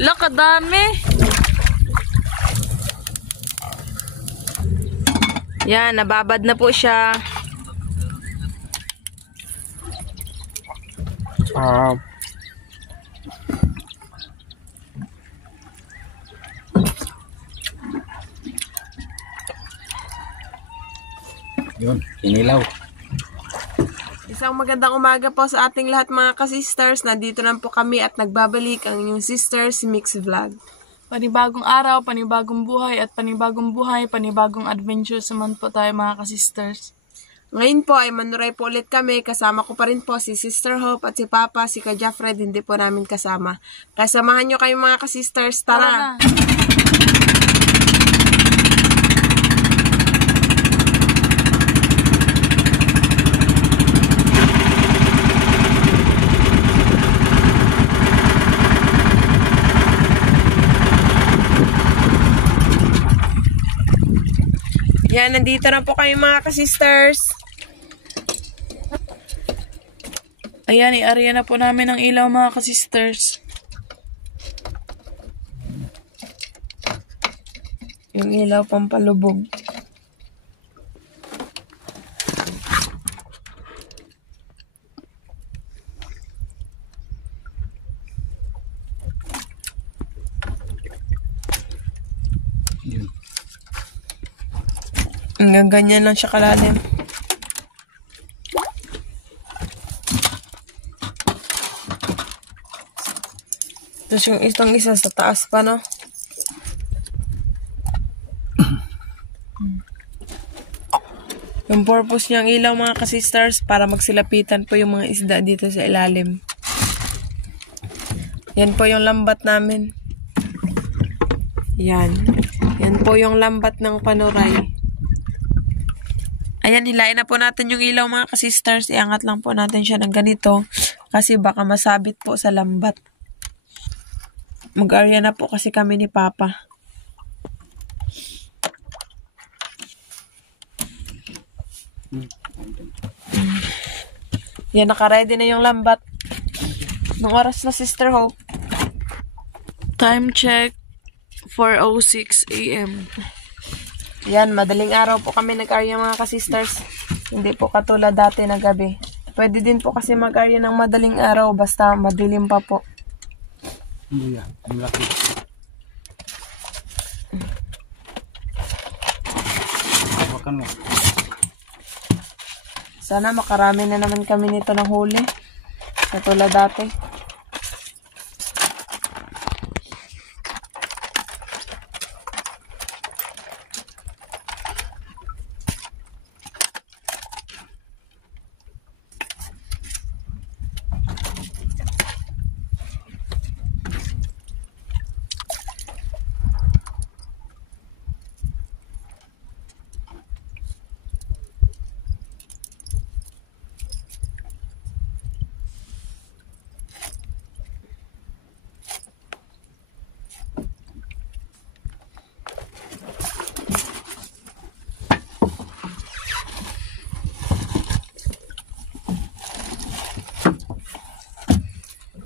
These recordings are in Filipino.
La, kadami. Yan, nababad na po siya. Yun, inilaw. Isang magandang umaga po sa ating lahat mga ka-sisters. Nandito na po kami at nagbabalik ang inyong sisters Mix Vlog. Panibagong araw, panibagong buhay, at panibagong buhay, panibagong adventures naman po tayo mga ka-sisters. Ngayon po ay manuray po ulit kami. Kasama ko pa rin po si Sister Hope at si Papa, si Ka Jaffred, hindi po namin kasama. Kaya samahan nyo kayo mga ka-sisters. Tara! Yan, nandito na po kayo mga ka-sisters. Ayan, i-area na po namin ang ilaw mga ka-sisters. Yung ilaw pampalubog. Yun. Hanggang ganyan lang siya kalalim. Tapos yung itong isa sa taas pa, no? Yung purpose niyang ilaw mga ka-sisters, para magsilapitan po yung mga isda dito sa ilalim. Yan po yung lambat namin. Yan. Yan po yung lambat ng panuray. Ayan, hilain na po natin yung ilaw mga ka-sisters. Iangat lang po natin siya ng ganito kasi baka masabit po sa lambat. Mag-area na po kasi kami ni Papa. Yan, naka-ready na yung lambat. Nung oras na, Sister Hope? Time check, 4:06 AM. Yan, madaling araw po kami nag-area mga ka-sisters. Hindi po katulad dati na gabi. Pwede din po kasi mag-area ng madaling araw basta madilim pa po. Hindi yan, ang laki. Hawakan mo. Sana makarami na naman kami nito ng huli. Katulad dati.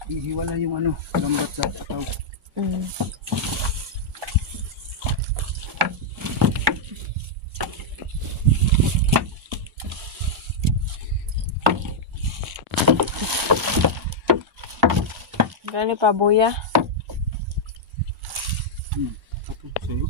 Ihiwala yung ano, lambat sa tao. Gani pa, buya? Ako sa'yo.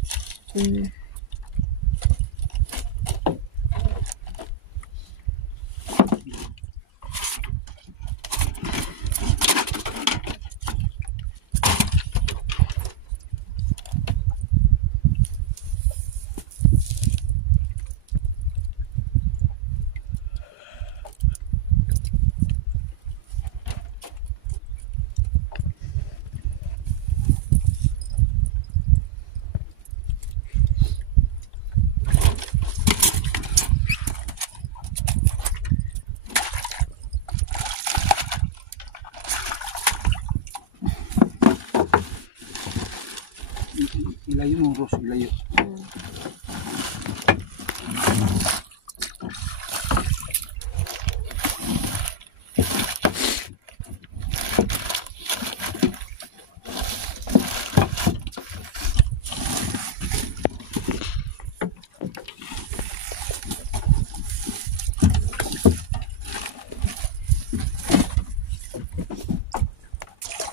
Ilayo mo, Ros, ilayo.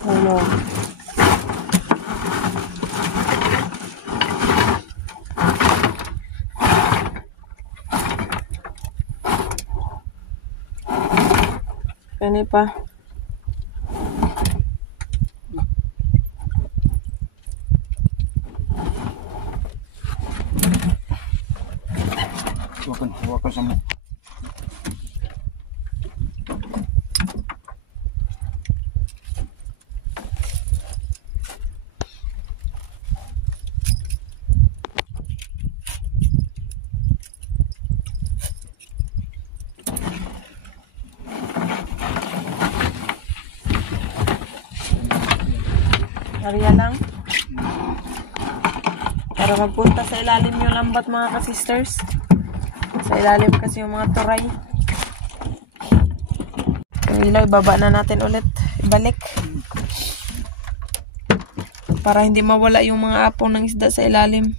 Ano? Kani pa. Hawakan sama. Karya lang. Para magpunta sa ilalim yung lambat mga ka-sisters. Sa ilalim kasi yung mga turay. Yung ilaw, ibaba na natin ulit. Ibalik. Para hindi mawala yung mga apong ng isda sa ilalim.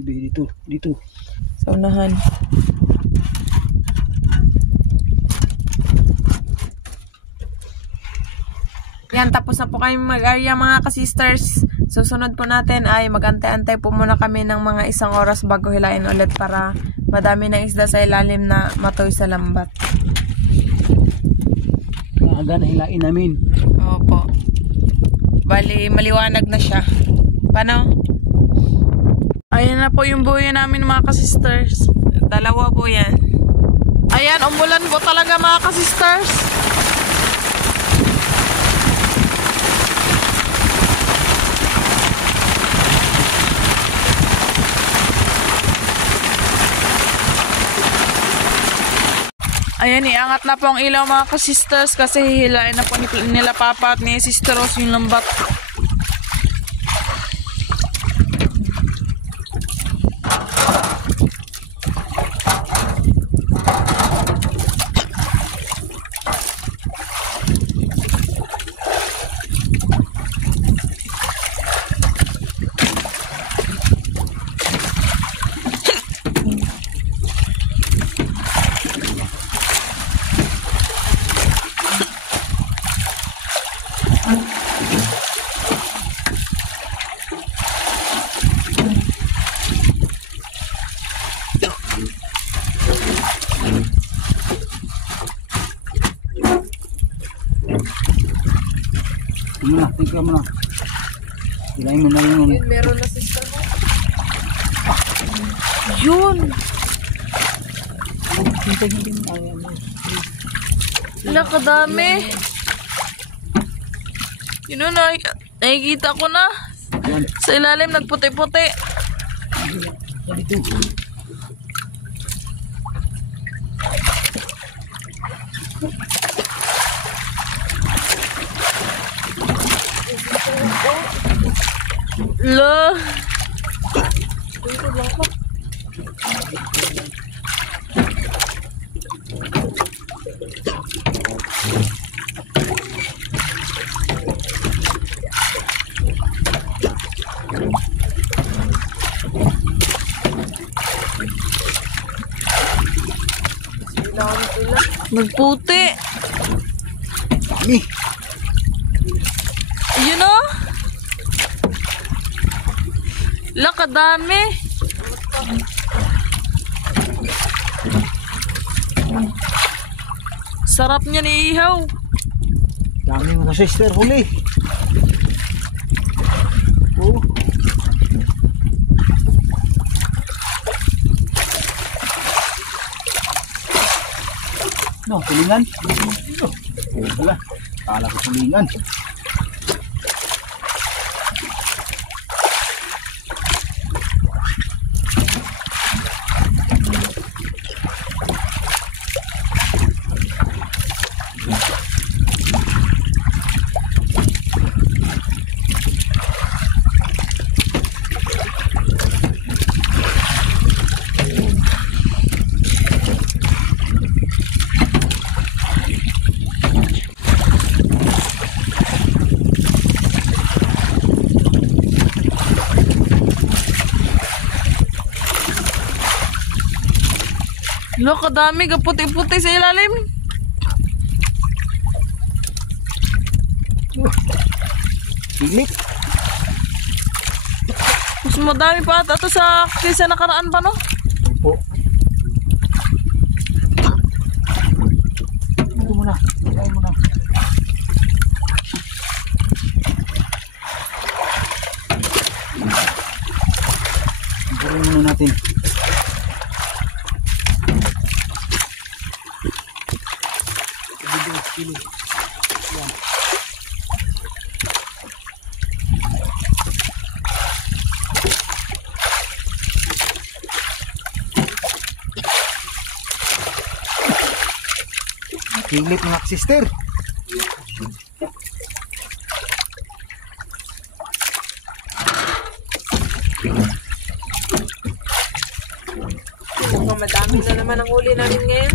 Dito. Sa unahan. Yan, tapos na po kami mag-area mga ka-sisters. Susunod po natin ay mag-antay-antay po muna kami ng mga 1 oras bago hilain ulit para madami ng isda sa ilalim na matoy sa lambat. Maaga na hilain namin. Opo. Bali, maliwanag na siya. Paano? Ayan na po yung buhay namin mga ka-sisters. 2 po yan. Ayan, umulan po talaga mga ka-sisters. Ayan, iangat na po ang ilaw mga ka-sisters kasi hihilain na po nila Papa at ni Sister Rose yung lambat. Tingnan mo na. Hilain mo na yun. Yun, meron na sister mo. Yun! Wala, kadami. Yun na, nakikita ko na. Sa ilalim, nagputi-puti. Dito. Lo. Nagputi. Dami. Yun o. La, kadami. Sarap niya ni ihaw. Dami mga sister, huli. Oh. No, tulingan. Wala. Kala ko tulingan. Lo, kadami. Kaputi-puti sa ilalim. Silip. Mas madami pa ata ito sa kaysa nakaraan pa, no? Opo. Ito muna. Ito muna. Ito muna natin. Silip mga sister. Mukhang madami na naman ang huli namin ngayon.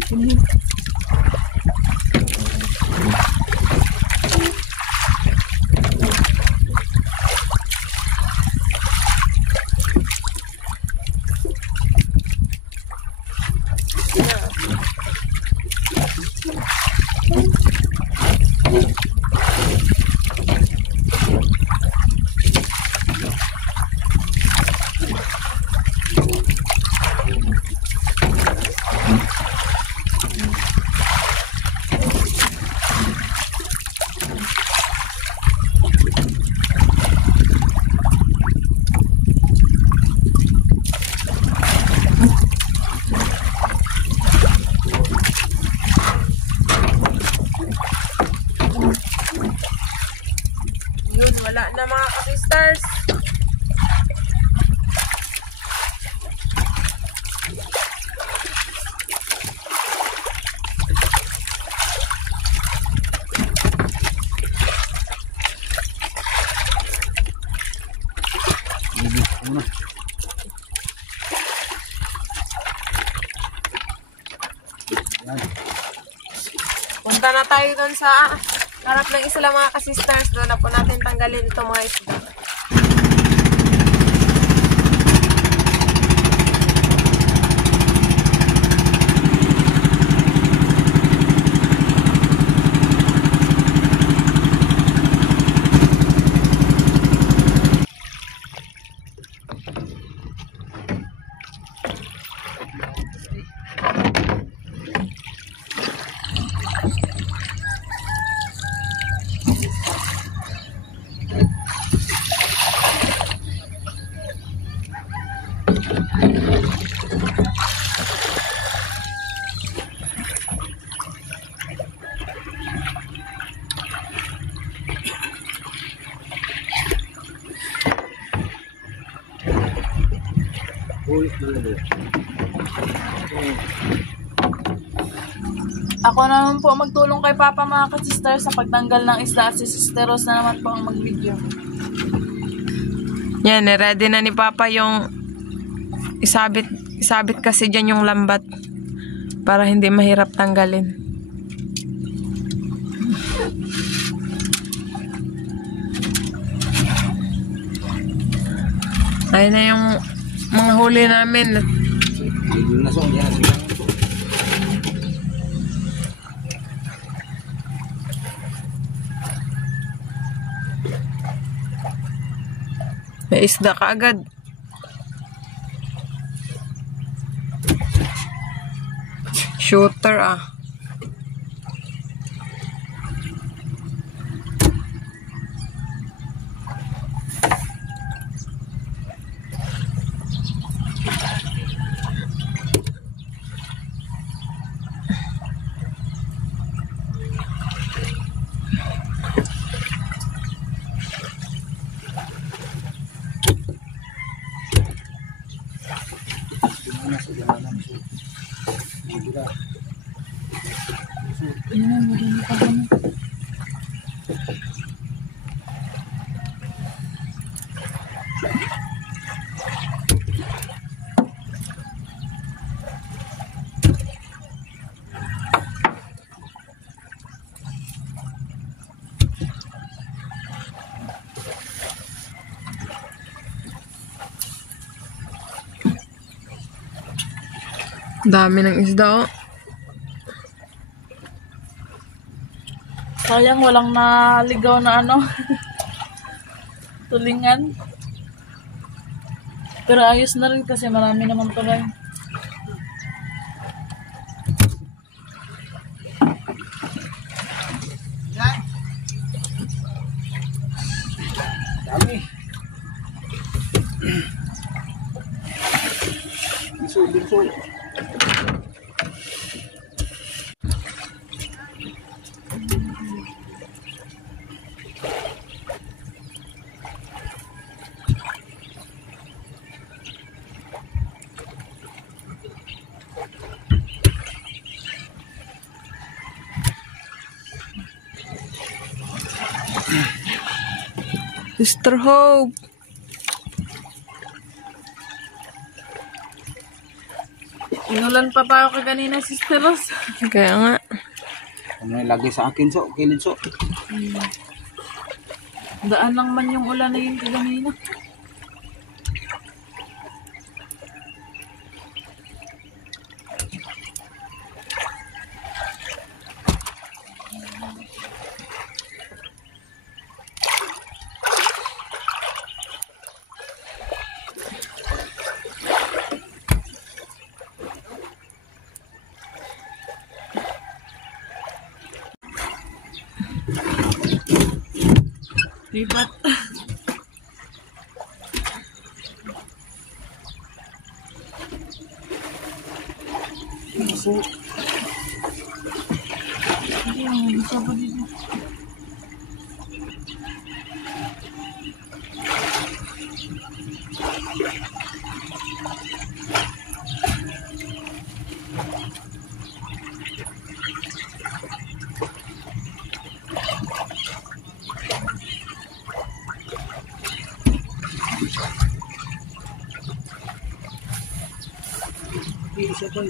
Yun, wala na mga ka-sisters. Punta na tayo doon sa harap ng isla mga ka-sisters. Doon na po natin tanggalin itong mga isda. Ako naman po magtulong kay Papa mga ka-sister sa pagtanggal ng isda at si Sister Rose na naman po ang mag-video. Yan, ready na ni Papa yung isabit kasi dyan yung lambat para hindi mahirap tanggalin. Ayun na yung mga huli namin. May isda ka agad. Shooter ah. Dami ng isda oh. Sayang walang naligaw na ano. tulingan. Pero ayos na rin kasi marami naman tulay. Dami. Biso. Sister Hope. Inulan pa ako kanina, Sister Rose. Kaya nga. Ano yung lagi sa akin, so? Kilid, so? Daan lang man yung ulan na yun kanina. Lipat. So, Ayan, saba dito. isa to.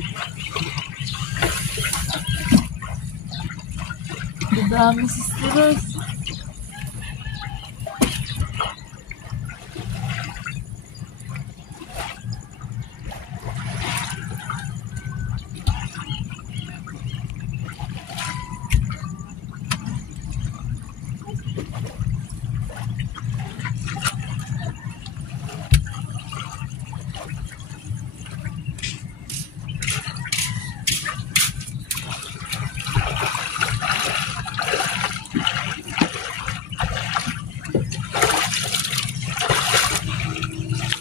Dami, Sister Rose.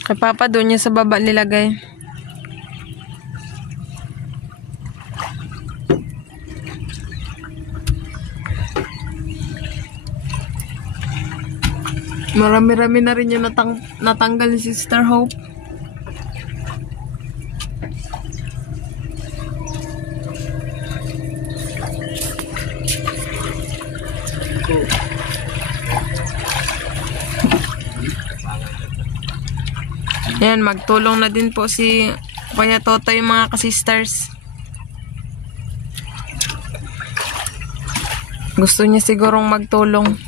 Kay Papa doon niya sa baba nilagay. Marami-rami na rin yung natanggal ni Sister Hope. Yan, magtulong na din po si Kuya Toto yung mga kasisters. Gusto niya sigurong magtulong.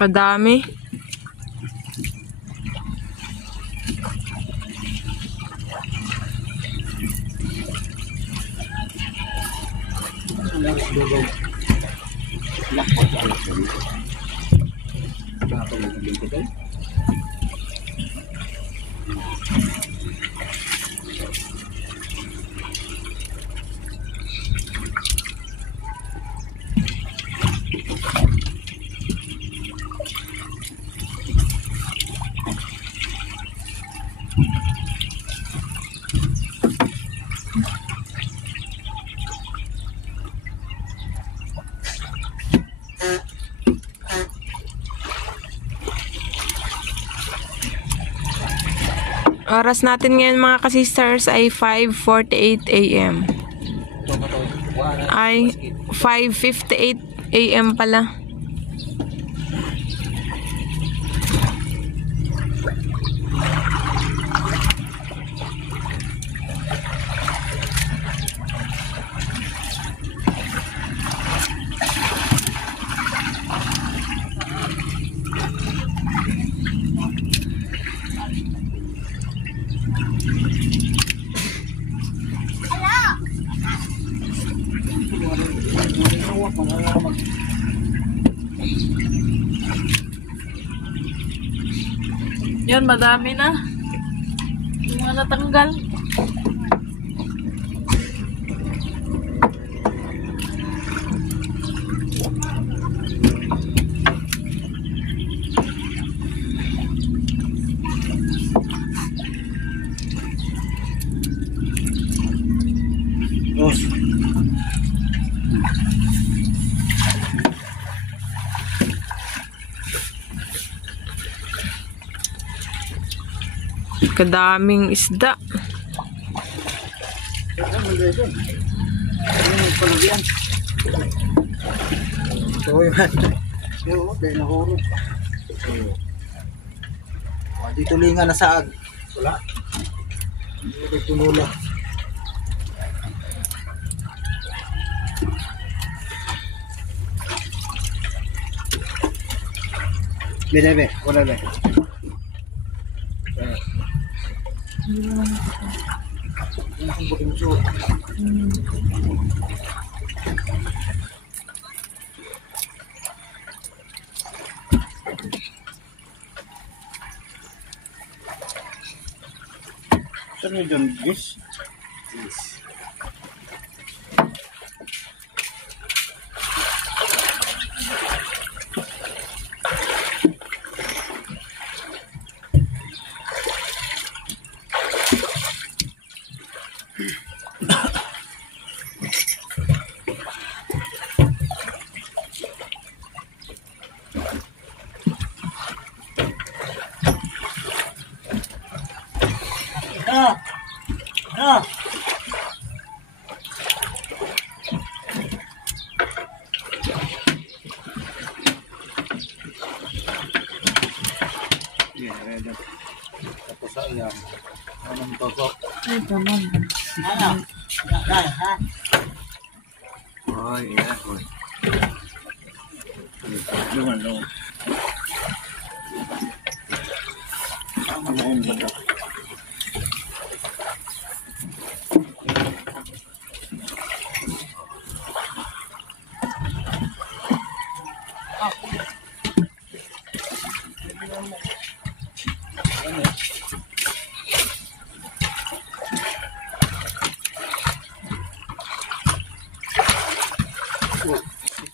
Kadami. Oras natin ngayon mga ka-sisters ay 5:48 a.m. Ay, 5:58 a.m. pala. Yan, madami na. Yung mga natanggal. Dos. Kadaming isda. So yan. Yo, dahil nahuro. Dito linga na saag. Wala. Dito tunula. Bebe, wala be. Saan yun dyan, guys? Yes. Tapos sa iyang anong tosok? Ito naman. Oh, iya. Luman, luman.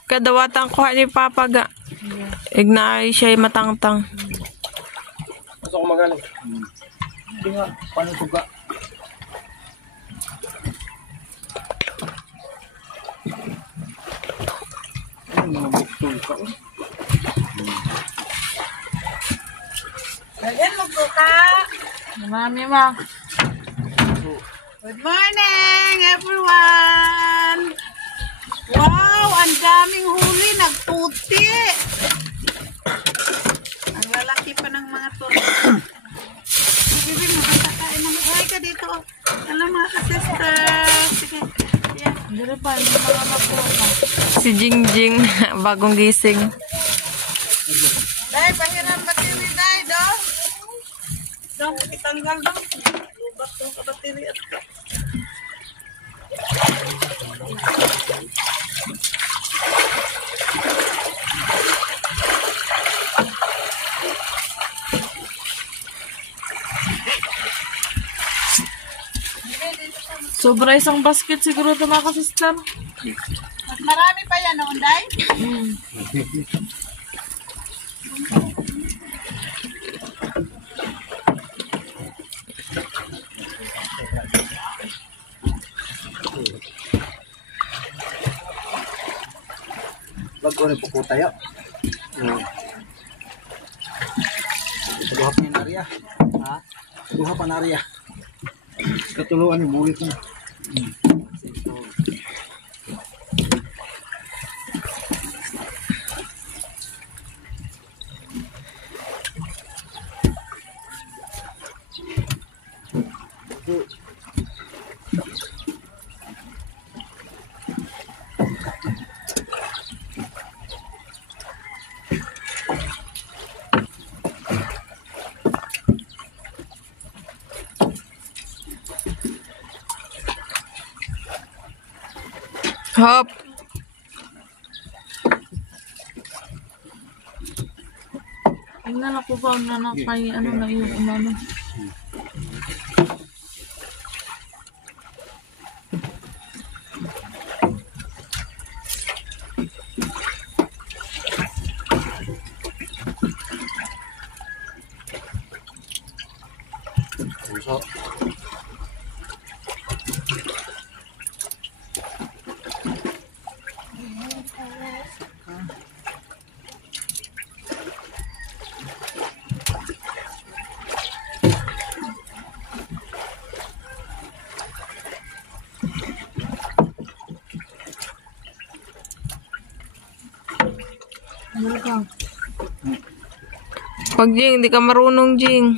Kadawatang kuha ni Papa ga. Ignay siya matangtang. Masok ko magaling. Hindi nga, paano tuga? Ay, mga buktol ka. Ayan, magbuka. Marami ma. Good morning, everyone! Wow, ang daming huli, nagputi! Ang lalaki pa ng mga turo. Sige, makakakain naman. Huwag ka dito. Alam mga ka-sister. Sige, yan. Hindi pa, hindi mga mapuha. Si Jingjing, bagong gising. Day, pahiram bateri, Day, do? Dong, itanggal dong. Lubat dong ka bateri at ka. Sobra isang basket siguro ito mga ka-sister. Mas marami pa yan noon, Day? Wag ko rin po tayo. Pagbuhap niya na rin. Ha? Duha pa na area. Katuluan yung bulit na. Hop. Tingnan ako ba na kay ano na yung umano. So, Pag Jing, hindi ka marunong Jing.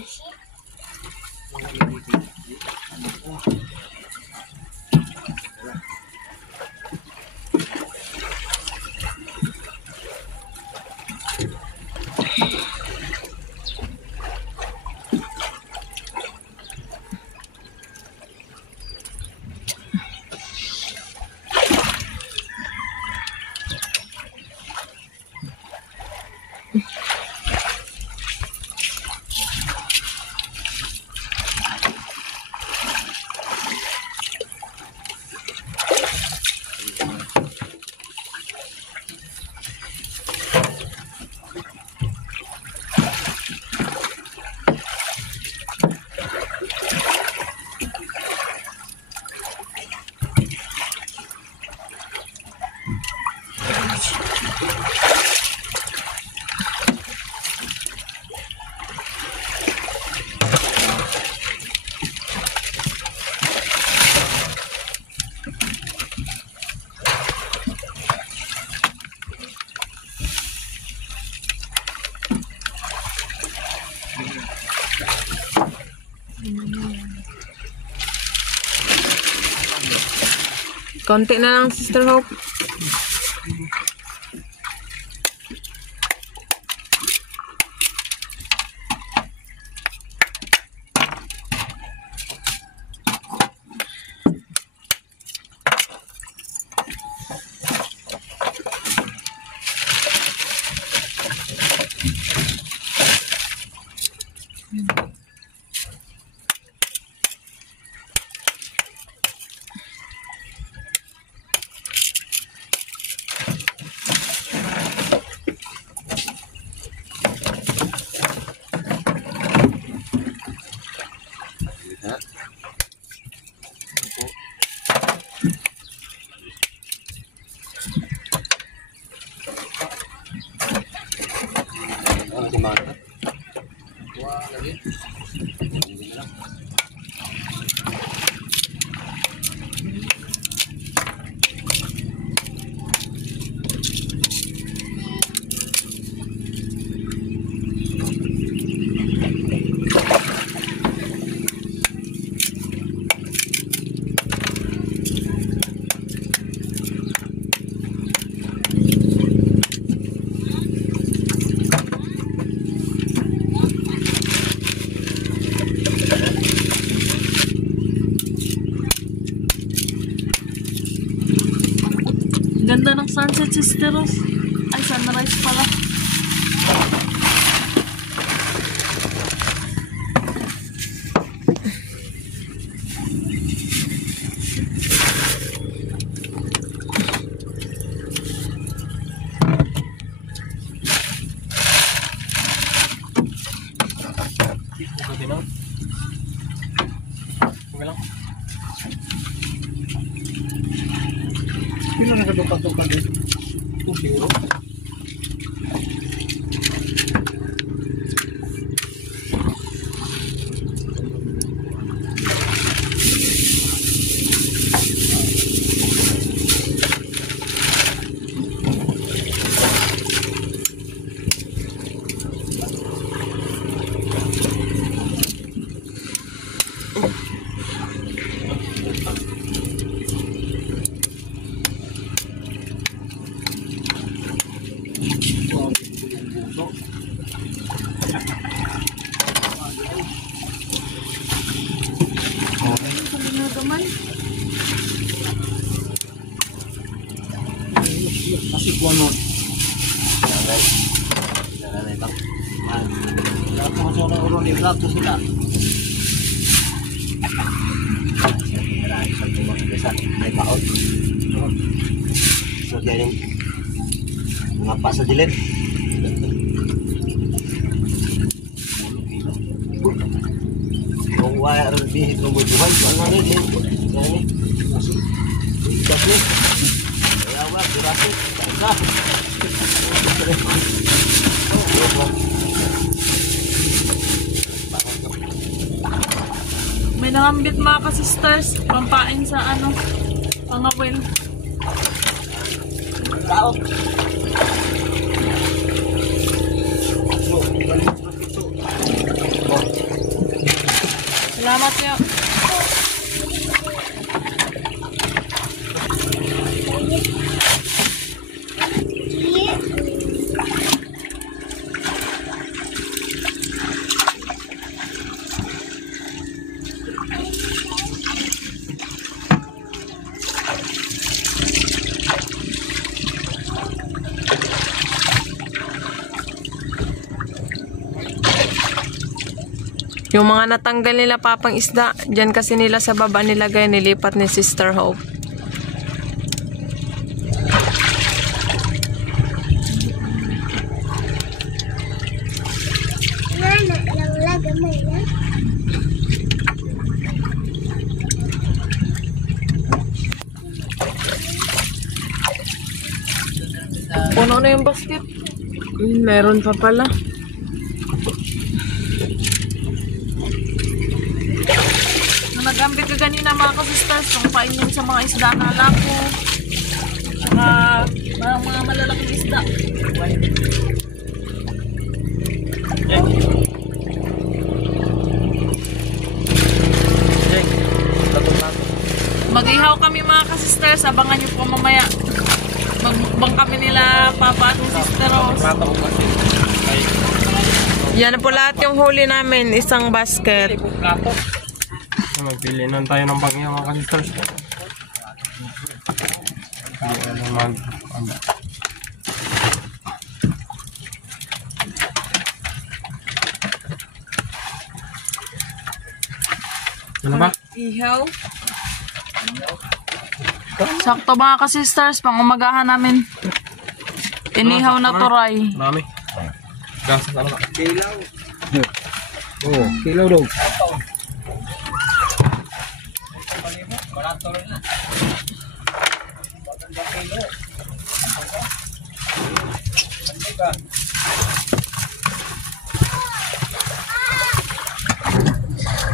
Konti na lang, Sister Hope. Ganda ng sunset, Sister Rose. Ay, sunrise pala. okay na. Okay lang. Sino nakatukan-tukan din? Ito siguro. Kasi kung ano. Lato mo siya ng ulo ni Lato sila. May baon. So kaya yung mga pasa dilim. Kung wala rin bihit ng buhay, ano rin yun? Yan eh. Kasi, ikat eh. Kaya wala, durasi. Kaya May nangambit mga ka-sisters, pampain sa ano, pangawin. tao. Salamat yo. Yung mga natanggal nila papang isda, dyan kasi nila sa baba nilagay, nilipat ni Sister Hope. Puno na yung basket. Meron pa pala. Nagambit ka ganina mga ka-sisters, pampain yun sa mga isda na lapo. Tsaka mga malalaking isda. Mag-ihaw kami mga ka-sisters, abangan nyo po mamaya. Magbukbang kami nila Papa at Sister Rose. Yan na po lahat yung huli namin, isang basket. Magpili nun tayo ng bagya mga ka-sisters. Hindi naman. Ano ba? Ihaw? Sakto mga ka-sisters, pang-umagahan namin. Inihaw na turay. Marami. Gasas ano ba? Kilaw. Oo, kilaw daw.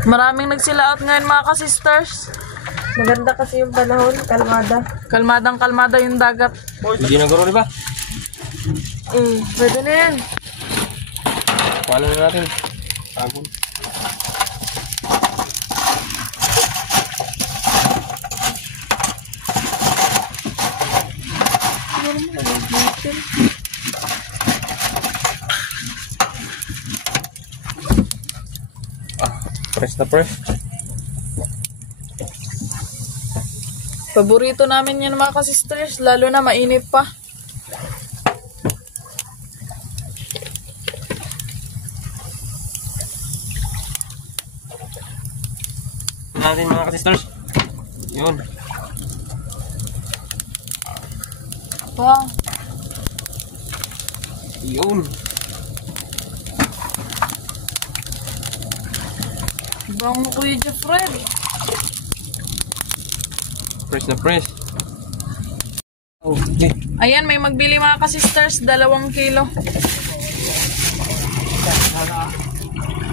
Maraming nagsilaot ngayon mga ka-sisters. Maganda kasi yung panahon, kalmada. Kalmadang kalmada yung dagat. Hindi na garo, di ba? Pwede na yan. Paano na natin? Tagon. Press na press. Paborito namin yan mga ka-sisters, lalo na mainit pa. Natin mga ka-sisters. Yun. Wow. Yun. Bango Kuya Jeffred. Press na press. Oh, okay. Ayan, may magbili mga ka-sisters, 2 kilo.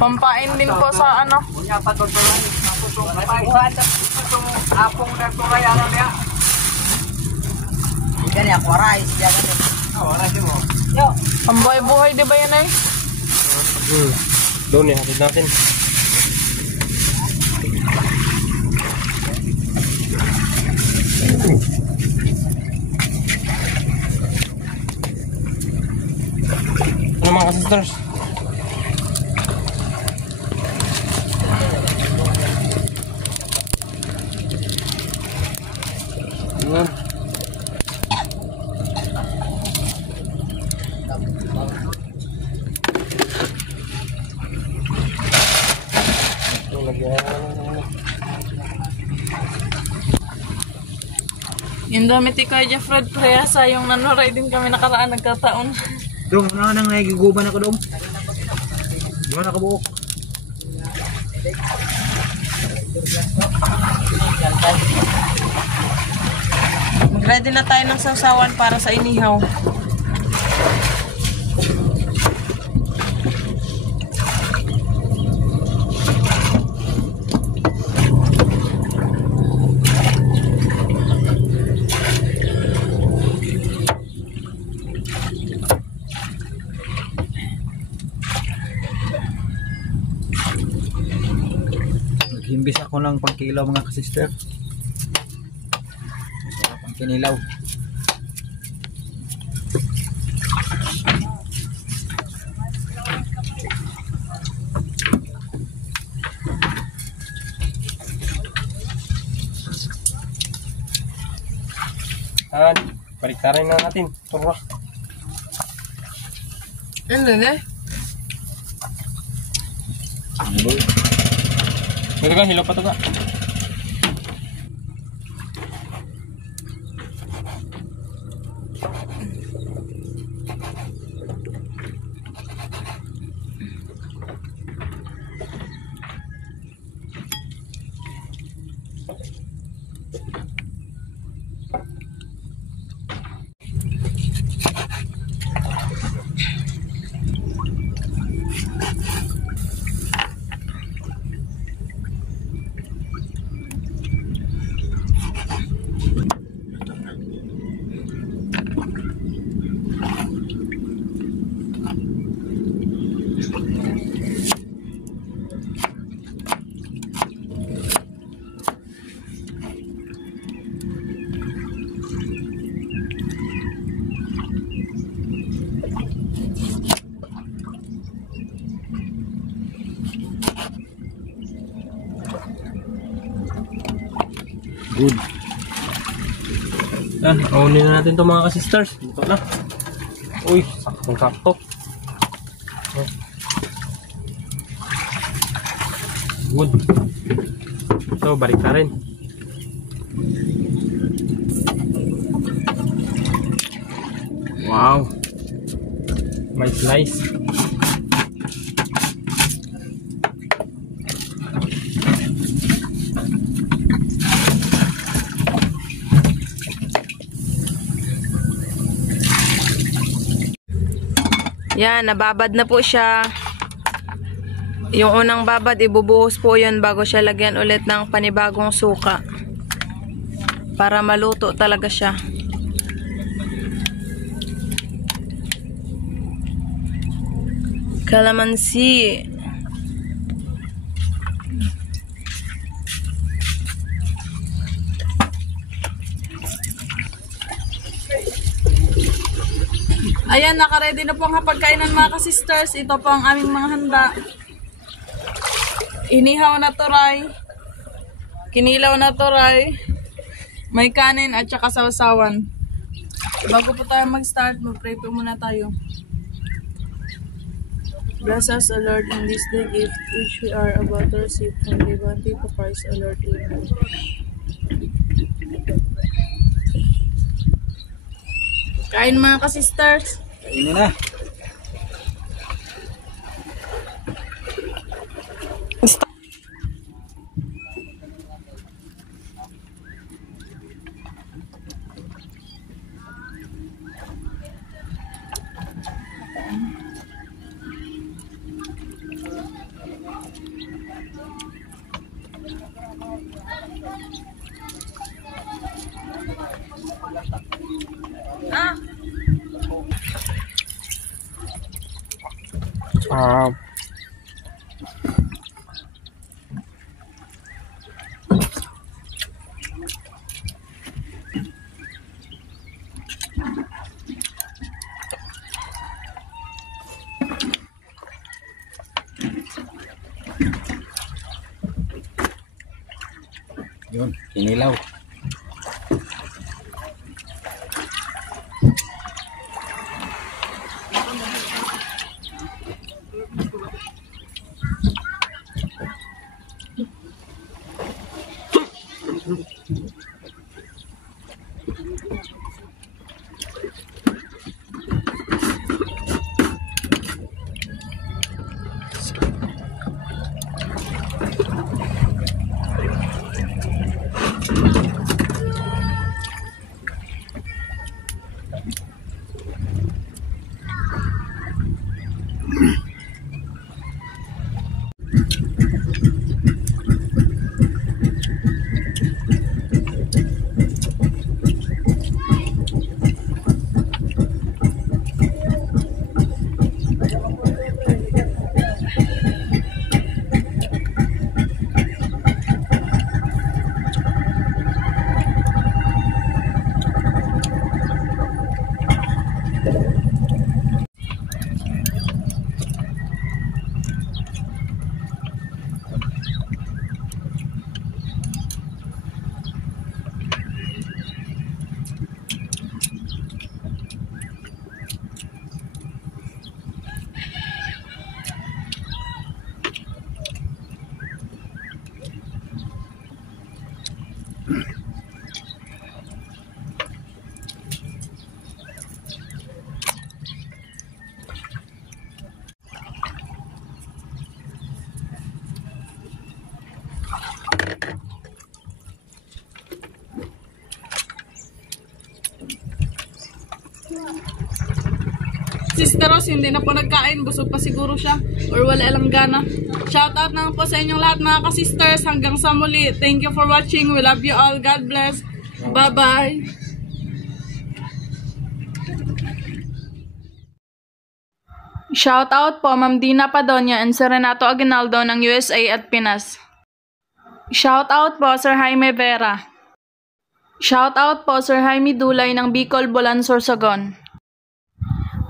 Pampain din po sa ano. Ang buhay-buhay, di ba yan ay? Doon hatid natin. Ano mga ka-sisters? Yun. Indomie ti Kuya Jeffred Presa, yung nanoray din kami nakaraan nagkataon. Dong, ano nang nagiguban ako dong? Di ba nakabuok? Mag-ready na tayo ng sausawan para sa inihaw. Naghimbis ako ng pangkilaw mga kasister. Sarap ang kinilaw. At baliktarin na natin. Turwa. Ano na? Ito ka, hilo pa ito ka. Good. Aunin na natin ito mga ka-sisters. Dito na. Uy, saktong-sakto. Good. So, balik na rin. Wow. May slice. Yan, nababad na po siya. Yung unang babad, ibubuhos po yun bago siya lagyan ulit ng panibagong suka. Para maluto talaga siya. Calamansi. Ayan, nakaready na po ang hapagkainan mga ka-sisters. Ito po ang aming mga handa. Inihaw na turay. Kinilaw na turay. May kanin at saka sausawan. Bago po tayo mag-start, mag-pray po muna tayo. Bless us, O Lord, in this day gift which we are about to receive from the bounty of Christ, O Lord. Amen. Kain mga ka-sisters. Kainin na. Yun, kinilaw. Sister Rose, hindi na po nagkain. Busog pa siguro siya. Or wala lang gana. Shoutout naman po sa inyong lahat mga ka-sisters. Hanggang sa muli. Thank you for watching. We love you all. God bless. Bye-bye. Shoutout po Ma'am Dina Padonia and Sir Renato Aguinaldo ng USA at Pinas. Shoutout po Sir Jaime Vera. Shoutout po Sir Jaime Dulay ng Bicol, Bulan, Sorsogon.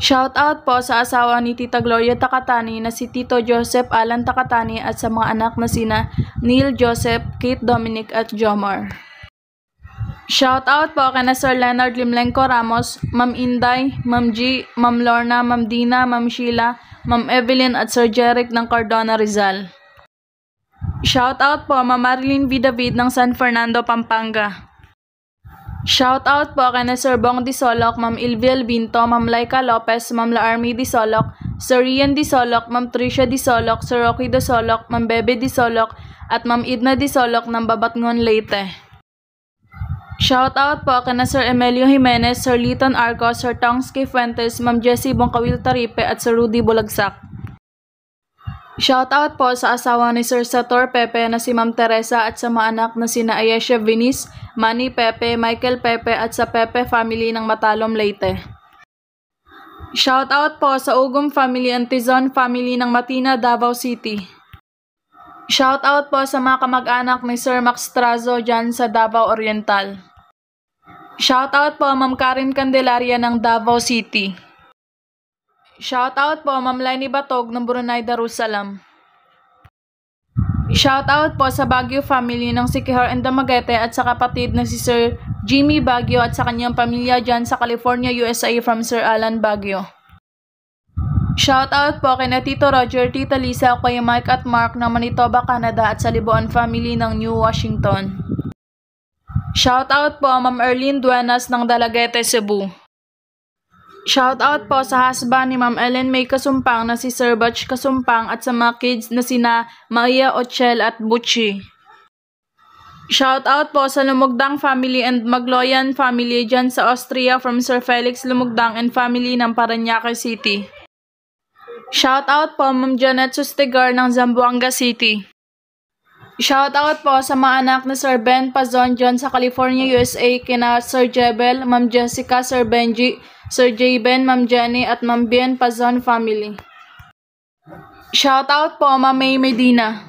Shoutout po sa asawa ni Tita Gloria Takatani na si Tito Joseph Alan Takatani at sa mga anak na sina Neil Joseph, Kate Dominic at Jomar. Shoutout po kina Sir Leonard Limlenco Ramos, Ma'am Inday, Ma'am G, Ma'am Lorna, Ma'am Dina, Ma'am Sheila, Ma'am Evelyn at Sir Jeric ng Cardona, Rizal. Shoutout po Ma'am Marilyn V. David ng San Fernando, Pampanga. Shoutout po kina Sir Bong Disolok, Ma'am Ilviel Binto, Ma'am Laika Lopez, Ma'am Laarmi Disolok, Sir Rian Disolok, Ma'am Tricia Disolok, Sir Rocky Disolok, Ma'am Bebe Disolok, at Ma'am Idna Disolok ng Babatngon, Leyte. Shoutout po kina Sir Emilio Jimenez, Sir Liton Arcos, Sir Tongski Fuentes, Ma'am Jessie Bongkawil Taripe at Sir Rudy Bulagsak. Shoutout po sa asawa ni Sir Sator Pepe na si Ma'am Teresa at sa mga anak na sina Ayesha Vinis, Manny Pepe, Michael Pepe at sa Pepe family ng Matalom, Leyte. Shoutout po sa Ugum family and Tizon family ng Matina, Davao City. Shoutout po sa mga kamag-anak ni Sir Max Trazo dyan sa Davao Oriental. Shoutout po Ma'am Karen Candelaria ng Davao City. Shoutout po Ma'am Lenny Batog ng Brunei, Darussalam. Shoutout po sa Baguio family ng Sikihor and Dumaguete at sa kapatid na si Sir Jimmy Baguio at sa kanyang pamilya dyan sa California, USA from Sir Alan Baguio. Shoutout po kina Tito Roger, Tita Lisa, Kuya Mike at Mark ng Manitoba, Canada at sa Liboan family ng New Washington. Shoutout po Ma'am Erlene Duenas ng Dalaguete, Cebu. Shoutout po sa husband ni Ma'am Ellen May Kasumpang na si Sir Butch Kasumpang at sa mga kids na sina Maia Ochel at Butchie. Shoutout po sa Lumugdang family and Magloyan family dyan sa Austria from Sir Felix Lumugdang and family ng Parañaque City. Shoutout po Ma'am Janet Sustigar ng Zamboanga City. Shoutout po sa mga anak ni Sir Ben Pazon dyan sa California, USA kina Sir Jebel, Ma'am Jessica, Sir Benji, Sir J. Ben, Ma'am Jenny at Ma'am Bien Pazon family. Shoutout po Ma'am May Medina.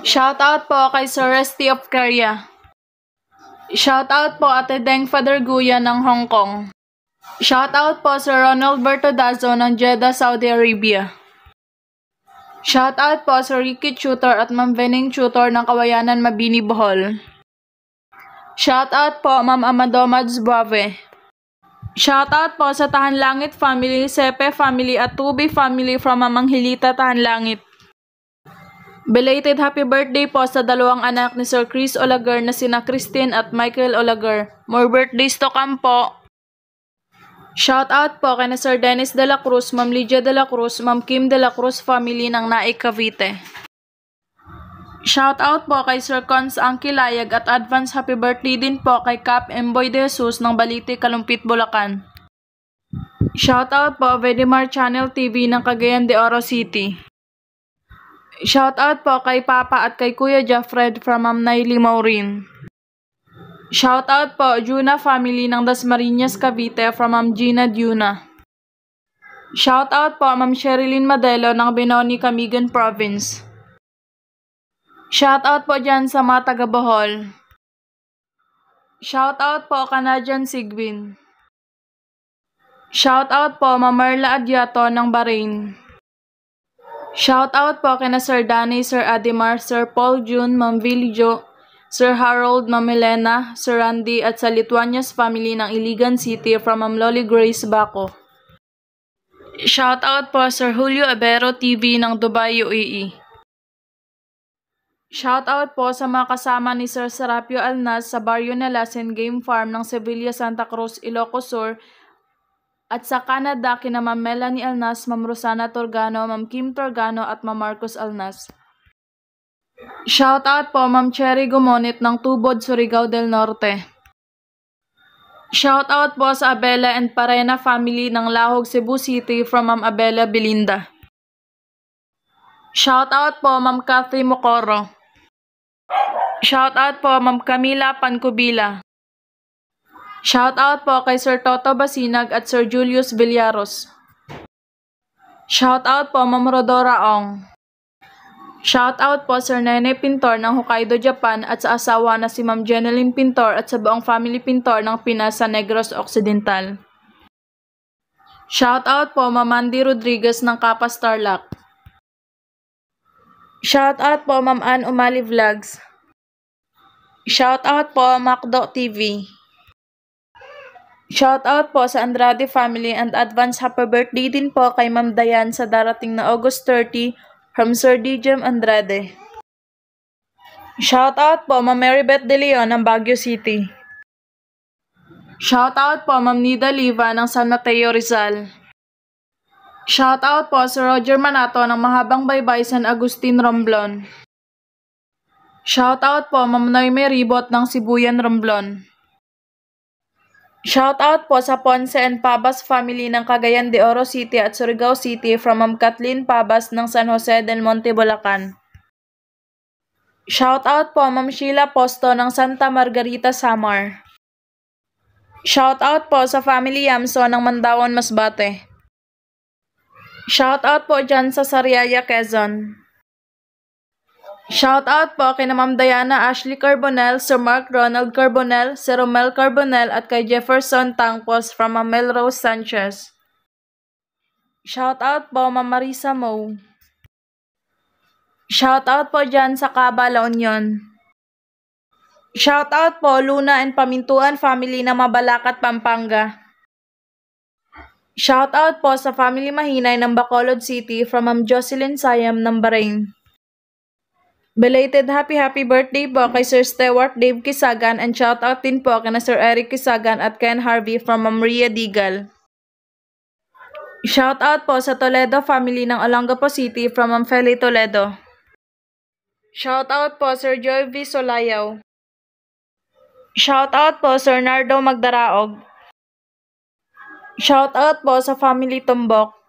Shoutout po kay Sir Resty of Korea. Shoutout po Ate Deng Father Guya ng Hong Kong. Shoutout po Sir Ronald Bertodazo ng Jeddah, Saudi Arabia. Shoutout po Sir Ricky Tutor at Ma'am Vening Tutor ng Kawayanan, Mabini, Bohol. Shoutout po Ma'am Amadomads Buave. Shoutout po sa Tahan Langit family, Sepe family at Tubi family from Ma'am Angelita, Tahan Langit. Belated happy birthday po sa dalawang anak ni Sir Chris Olagar na sina Christine at Michael Olagar. More birthdays to come po. Shout out po kay na Sir Dennis de la Cruz, Ma'am Lydia de la Cruz, Ma'am Kim de la Cruz family ng Naik Cavite. Shout out po kay Sir Cons Angkilayag at advance happy birthday din po kay Cap Emboy de Jesus ng Balite, Kalumpit, Bulacan. Shout out po Vedimar Channel TV ng Cagayan de Oro City. Shout out po kay Papa at kay Kuya Jeffred from Ma'am Naily Maureen. Shout out po Juna family ng Dasmariñas, Cavite from Ma'am Gina Duna. Shout out po Ma'am Sherilyn Madelo ng Benoni, Camigan Province. Shout out po dyan sa mga taga Bohol. Shout out po Canadian Sigbin. Shout out po Ma'am Merla Adyato ng Bahrain. Shout out po kina Sir Danny, Sir Adimar, Sir Paul June, Ma'am Viljo, Sir Harold, Ma'am Elena, Sir Randy at sa Lituanias family ng Iligan City from Ma'am Loli Grace Baco. Shout out po Sir Julio Abero TV ng Dubai, UAE. Shout out po sa mga kasama ni Sir Serapio Alnaz sa Barrio Nelasen Game Farm ng Sevilla, Santa Cruz, Ilocos Sur, at sa Canada kina Ma'am Melanie Alnaz, Ma'am Rosana Torgano, Ma'am Kim Torgano at Ma'am Marcos Alnaz. Shout out po Ma'am Cherry Gumonit ng Tubod, Surigao del Norte. Shout out po sa Abela and Parena family ng Lahog, Cebu City from Ma'am Abela Belinda. Shout out po Ma'am Cathy Mocoro. Shout out po Ma'am Camila Pancubila. Shout out po kay Sir Toto Basinag at Sir Julius Villaros. Shout out po Ma'am Rodora Ong. Shout out po Sir Nene Pintor ng Hokkaido, Japan at sa asawa na si Ma'am Jeneline Pintor at sa buong family Pintor ng Pinas sa Negros Occidental. Shout out po Ma'am Mandy Rodriguez ng Kapas Tarlac. Shout out po Ma'am Ann Umali Vlogs. Shout out po Macdo TV. Shout out po sa Andrade family and advance happy birthday din po kay Ma'am Dayan sa darating na August 30 from Sir Dijem Andrade. Shout out po Ma'am Marybeth De Leon ng Baguio City. Shout out po Ma'am Nida Liva ng San Mateo, Rizal. Shout out po Sir Roger Manato ng Mahabang Baybay, San Agustin, Romblon. Shout out po Ma'am Noime Ribot ng Sibuyan, Romblon. Shout out po sa Ponce and Pabas family ng Cagayan de Oro City at Surigao City from Ma'am Kathleen Pabas ng San Jose del Monte, Bulacan. Shout out po Ma'am Sheila Posto ng Santa Margarita, Samar. Shout out po sa family Yamso ng Mandawan, Masbate. Shout out po dyan sa Sariaya, Quezon. Shout out po kay Ma'am Diana Ashley Carbonell, Sir Mark Ronald Carbonell, Sir Romel Carbonell at kay Jefferson Tangpos from Ma'am Melrose Sanchez. Shout out po Ma'am Marisa Mo. Shout out po dyan sa Caba, La Union. Shout out po Luna and Pamintuan family ng Mabalacat, Pampanga. Shout out po sa family Mahinay ng Bacolod City from Ma'am Jocelyn Sayam ng Bahrain. Belated happy birthday po kay Sir Stewart Dave Kisagan and shout out din po kay Sir Eric Kisagan at Ken Harvey from Maria Digal. Shout out po sa Toledo family ng Olongapo City from Ma'am Feli Toledo. Shout out po Sir Joy V. Solayaw. Shout out po Sir Nardo Magdaraog. Shout out po sa family Tumbok.